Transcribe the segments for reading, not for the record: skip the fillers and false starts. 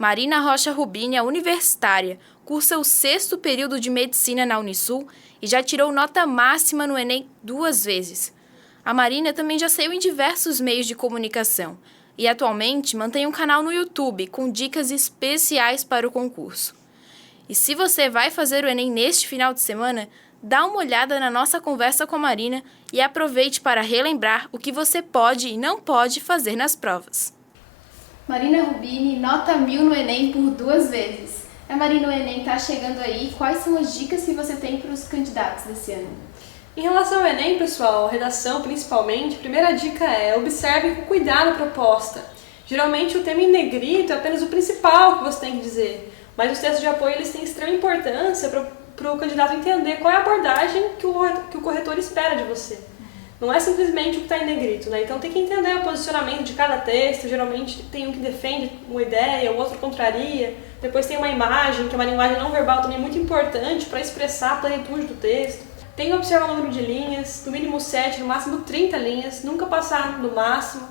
Marina Rocha Rubini é universitária, cursa o 6º período de Medicina na Unisul e já tirou nota máxima no Enem 2 vezes. A Marina também já saiu em diversos meios de comunicação e atualmente mantém um canal no YouTube com dicas especiais para o concurso. E se você vai fazer o Enem neste final de semana, dá uma olhada na nossa conversa com a Marina e aproveite para relembrar o que você pode e não pode fazer nas provas. Marina Rubini, nota 1000 no Enem por 2 vezes. Marina, o Enem está chegando aí. Quais são as dicas que você tem para os candidatos desse ano? Em relação ao Enem, pessoal, redação principalmente, a primeira dica é observe com cuidado a proposta. Geralmente o tema em negrito é apenas o principal que você tem que dizer, mas os textos de apoio eles têm extrema importância para o candidato entender qual é a abordagem que o corretor espera de você. Não é simplesmente o que está em negrito, né? Então tem que entender o posicionamento de cada texto. Geralmente tem um que defende uma ideia, o outro contraria. Depois tem uma imagem, que é uma linguagem não verbal também muito importante para expressar a plenitude do texto. Tem que observar o número de linhas, no mínimo 7, no máximo 30 linhas, nunca passar no máximo.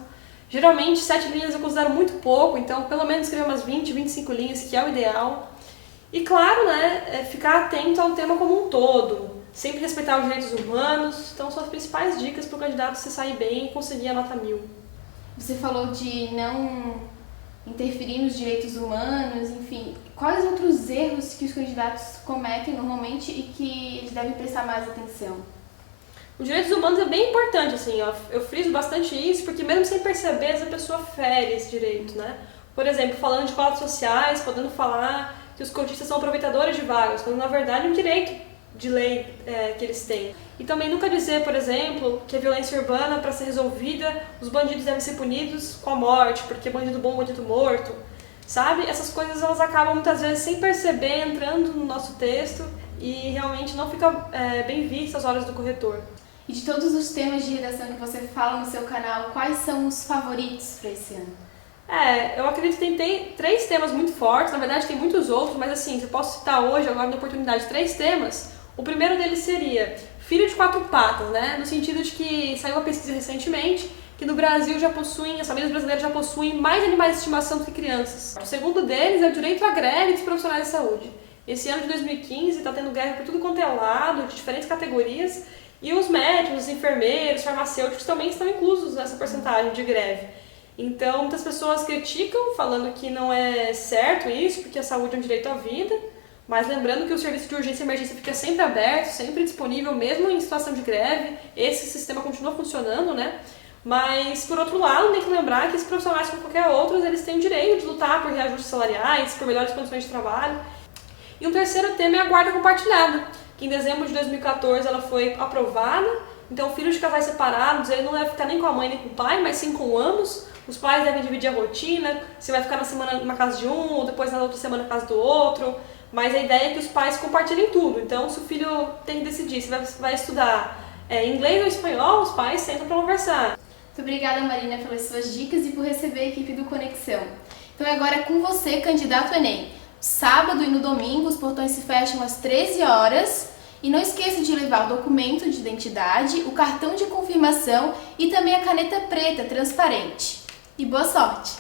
Geralmente 7 linhas eu considero muito pouco, então pelo menos escrever umas 20, 25 linhas, que é o ideal. E claro, né, ficar atento ao tema como um todo. Sempre respeitar os direitos humanos, então são as principais dicas para o candidato se sair bem e conseguir a nota 1000. Você falou de não interferir nos direitos humanos, enfim. Quais outros erros que os candidatos cometem normalmente e que eles devem prestar mais atenção? Os direitos humanos é bem importante, assim, ó. Eu friso bastante isso porque mesmo sem perceber, essa pessoa fere esse direito, né? Por exemplo, falando de cotas sociais, podendo falar que os cotistas são aproveitadores de vagas, quando na verdade é um direito de lei que eles têm. E também nunca dizer, por exemplo, que a violência urbana, para ser resolvida, os bandidos devem ser punidos com a morte, porque bandido bom, bandido morto, sabe? Essas coisas elas acabam muitas vezes sem perceber entrando no nosso texto e realmente não fica bem vista às olhos do corretor. E de todos os temas de redação que você fala no seu canal, quais são os favoritos para esse ano? Eu acredito que tem 3 temas muito fortes, na verdade tem muitos outros, mas assim, se eu posso citar hoje, agora na oportunidade, 3 temas. O primeiro deles seria filho de 4 patas, né? No sentido de que saiu uma pesquisa recentemente que no Brasil as famílias brasileiras já possuem mais animais de estimação do que crianças. O segundo deles é o direito à greve dos profissionais de saúde. Esse ano de 2015 está tendo greve por tudo quanto é lado, de diferentes categorias, e os médicos, os enfermeiros, farmacêuticos também estão inclusos nessa porcentagem de greve. Então, muitas pessoas criticam, falando que não é certo isso, porque a saúde é um direito à vida, mas lembrando que o serviço de urgência e emergência fica sempre aberto, sempre disponível, mesmo em situação de greve. Esse sistema continua funcionando, né? Mas, por outro lado, tem que lembrar que esses profissionais, como qualquer outros, eles têm o direito de lutar por reajustes salariais, por melhores condições de trabalho. E um terceiro tema é a guarda compartilhada, que em dezembro de 2014 ela foi aprovada. Então, filhos de casais separados, ele não deve ficar nem com a mãe nem com o pai, mas sim com ambos. Os pais devem dividir a rotina, você vai ficar na semana na casa de um, ou depois na outra semana na casa do outro. Mas a ideia é que os pais compartilhem tudo. Então, se o filho tem que decidir se vai estudar inglês ou espanhol, os pais sentam para conversar. Muito obrigada, Marina, pelas suas dicas e por receber a equipe do Conexão. Então, agora é com você, candidato Enem. Sábado e no domingo, os portões se fecham às 13 horas. E não esqueça de levar o documento de identidade, o cartão de confirmação e também a caneta preta transparente. E boa sorte!